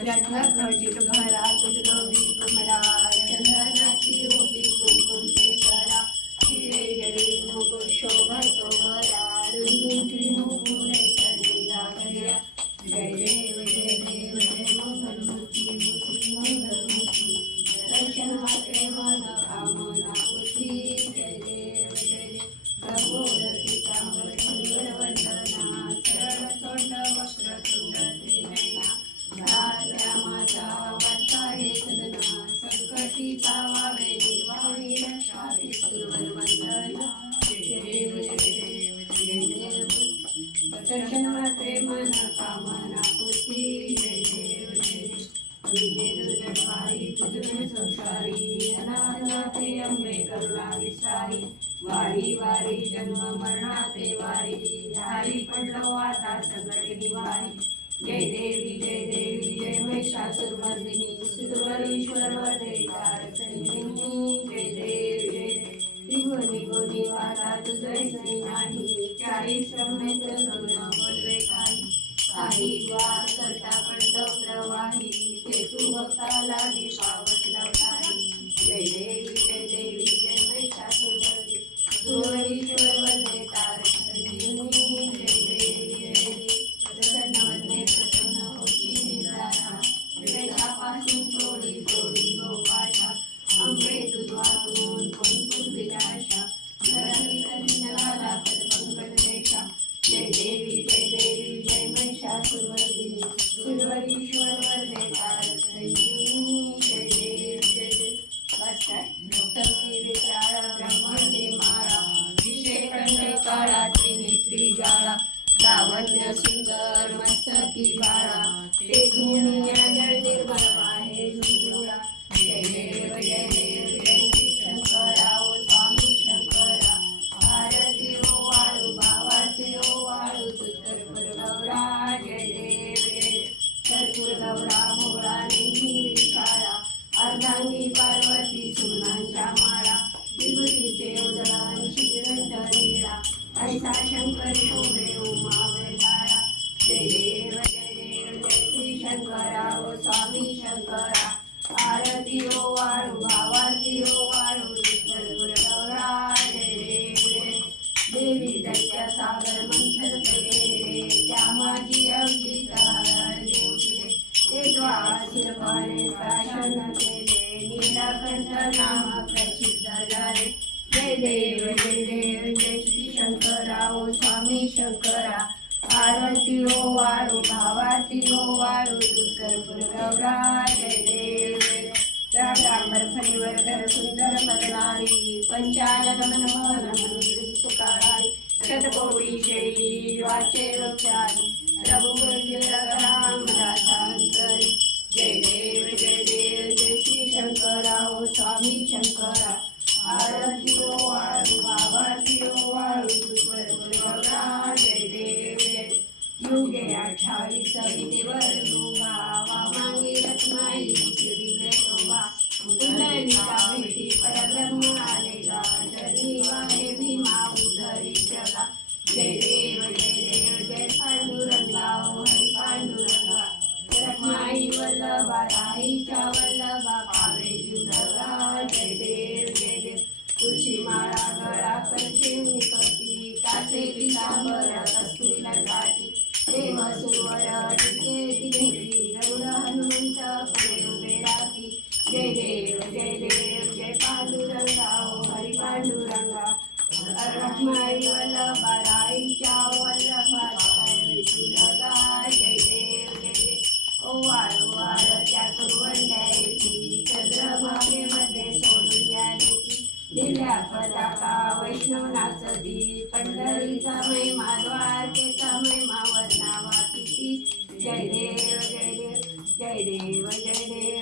रत्नखचित भरात ते मना कामना पुती दुर्गपाई तुझे संसारी अनाथ ते अंबे करुणा विसारी. वारी वारी जन्म मरणा देवाची ओ वाळू भावाची ओ वाळू दुष्करपूर गौरा जय देव. रागांबर फरीवर घर सुंदर मदनारी पंचानन मन मन शतकोटी जयी वाचे रोचारी जाता वैष्णवनाच दी पंढरीचा महिमा द्वारकेचा महिमा वरणावा किती जय देव जय देव जय देव जय देव.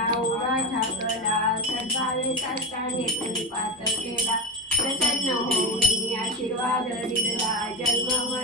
या ओढा ठाकला सद्भावे साष्टांगे प्रणिपात केला. प्रसन्न होऊन आशीर्वाद दिला. जन्म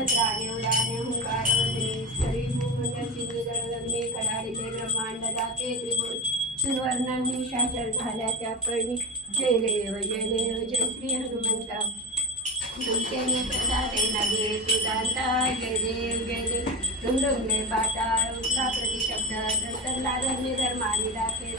देव त्रिभुवन सुवर्णांनी शासन झाल्या त्या पळणी जय देव जय देव जय श्री हनुमंता तुमच्याने प्रसादे नगे तुदांता जय देव जय देव पाताळ उठला प्रतिशब्द दत्तरला धर्मी धर्मानी दाखेल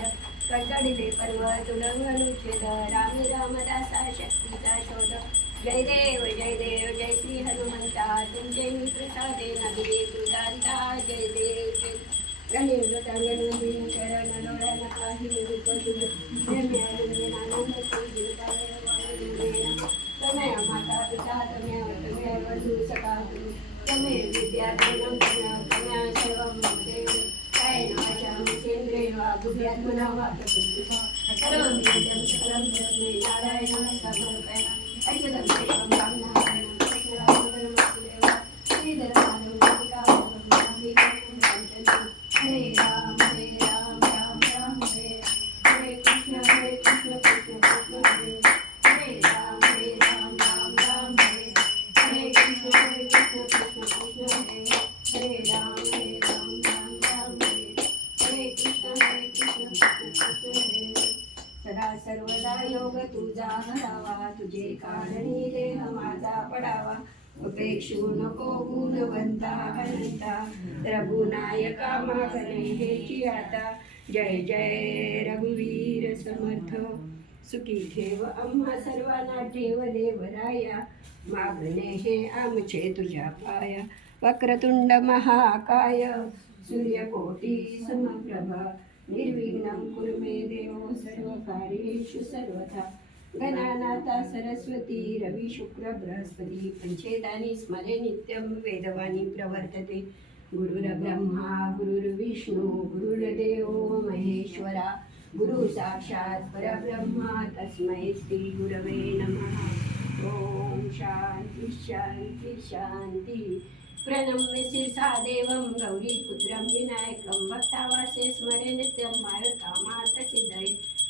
कडकडीले पर्वत उल्लंघन उच्छेद रामी रामदासा शक्तीचा शोध जय देव जय देव जय श्री हनुमंता तुमचे मी प्रसादे नगे तुदांता जय देव जय गणेश तमय माता पिता तमय तमय वधू सखा तमय विद्या तमय तमय सर्वं देव काय वा बुद्ध्यात्मना वा सर्वं सकलं समर्पयामि 贴在你腿上 तुझे कारणी देह माझा पडावा. उपेक्षू नको गुणवंता अनंता रघुनायका मागणे हेची आता. जय जय रघुवीर समर्थ. सुखी ठेव आम्हा सर्वांना ठेव देवराया. मागणे हे आमचे तुझ्या पाया. वक्रतुंड महाकाय. सूर्यकोटी समप्रभा. निर्विघ्नं कुर्मे देवो देव सर्वकार्येषु सर्वथा. गणानाथा सरस्वती रवी शुक्र बृहस्पती स्मरे नित्यं वेदवाणी प्रवर्तते। गुरुर्ब्रह्मा गुरुर्विष्णू गुरुर्देवो महेश्वरा गुरु साक्षात् परब्रह्मा तस्मै श्री गुरवे नमः। ॐ शान्ति शान्ति शान्ति। प्रणम्य शिरसादेवं गौरीपुत्रं विनायकं भक्तावासे स्मरे नित्यं मायुर्कामार्थ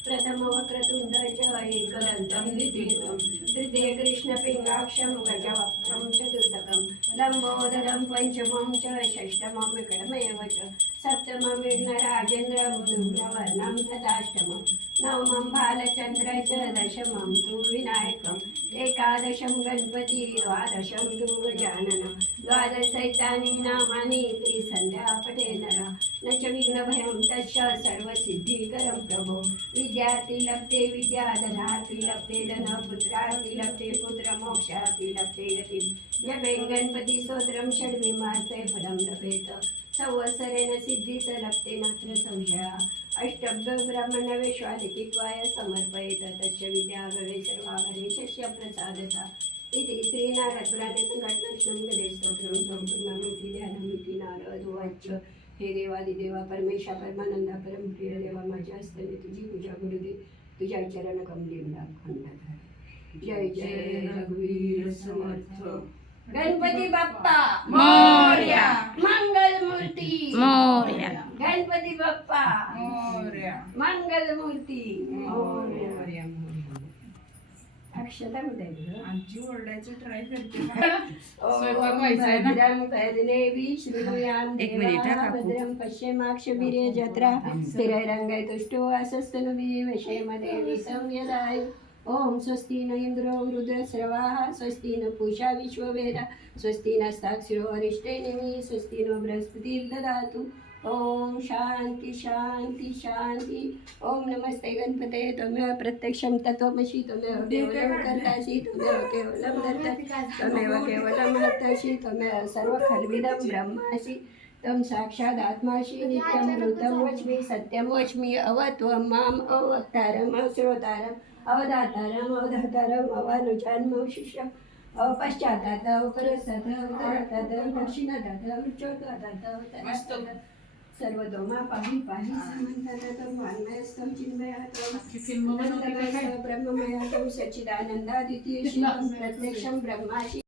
सिद्धये म्हणजे च एकदन्तं द्वितीयं तृतीय कृष्णपिङ्गाक्षं गजवक्त्रं चतुर्थकं लम्बोदरं पञ्चमं च षष्ठमं विक्रमेव च. सप्तमं विघ्नराजेन्द्रं शुभ्रवर्णं तथाष्टमं नवमं बालचन्द्र च दशमं तु विनायकम् एकादशं गणपति द्वादशं तु गजाननं द्वादशैतानि नामानि त्रिसन्ध्या पठे नर न च विघ्नभयं तच्च सर्वसिद्धिकरं प्रभो। विद्यार्थी लभते विद्या धनार्थी लभते धन पुत्रार्थी लभते पुत्र मोक्षार्थी लभते गतिं। जपेन् गणपतिस्तोत्रं षड्विमासे फलं लभेत। संवत्सरेण सिद्धीच नात्र संशया। अष्टभ्य ब्राह्मण समर्पयेत। तस्य विद्या भवे सर्वागरे प्रसादता। इति श्रीनारदपुराणे संघटनकृष्णं गणेशस्तोत्रं सम्पूर्णमिति ध्यानमिति नारद हे देवादिदेवा परमेशा परमानंदा परमप्रिय देवा माझ्या हस्ताने तुझी पूजा गुरुदेव तुझ्या चरण कमलीला खंड जय जय रघुवीर समर्थ गणपती बाप्पा मोरया. मंगल मूर्ती मोरया. गणपती बाप्पा मोरया. मंगल मूर्ती. अक्षता कुठे? आमची ओरडायची ट्राय करते स्वयंपाक व्हायचा आहे ना? भद्रं कर्णेवी शृणुयाम एक मिनिट हा, काकू. भद्रं पश्येमाक्षभिरे जत्रा स्थिरैरङ्गै तुष्टो वासस्तनुभिः वशेमदेवी संयदाय ॐ स्वस्ति न इन्द्रो वृद्धस्रवाः स्वस्ति न पूषा विश्ववेदा स्वस्ति नस्ताक्षरो अरिष्टेनिमि स्वस्ति नो बृहस्पतिर्ददातु ॐ शान्ति शान्ति शान्ति ॐ नमस्ते गणपते. त्वमेव प्रत्यक्षं तत्त्वमसि त्वमेव केवलं कर्तासि त्वमेव केवलं दत्त त्वमेव केवलं हर्तासि त्वमेव सर्वखल्विदं ब्रह्मासि तं साक्षादात्माशी नित्यमृतं वच्मि सत्यं वच्मि अवत्वं माम् अवक्तारम् अश्रोतारम् अवदातारम् अवधातारम् अवानुजान्मशिष्यम् अपश्चातात अपरसत उत्तरातात दक्षिणातात उच्चोत्तरातात मस्त. सर्वतोमा पाहि पाहि चिन्मयातं फिल्म बनवली काय काय? ब्रह्ममयातं सच्चिदानंदादितीय शिवं प्रत्यक्षं ब्रह्माशी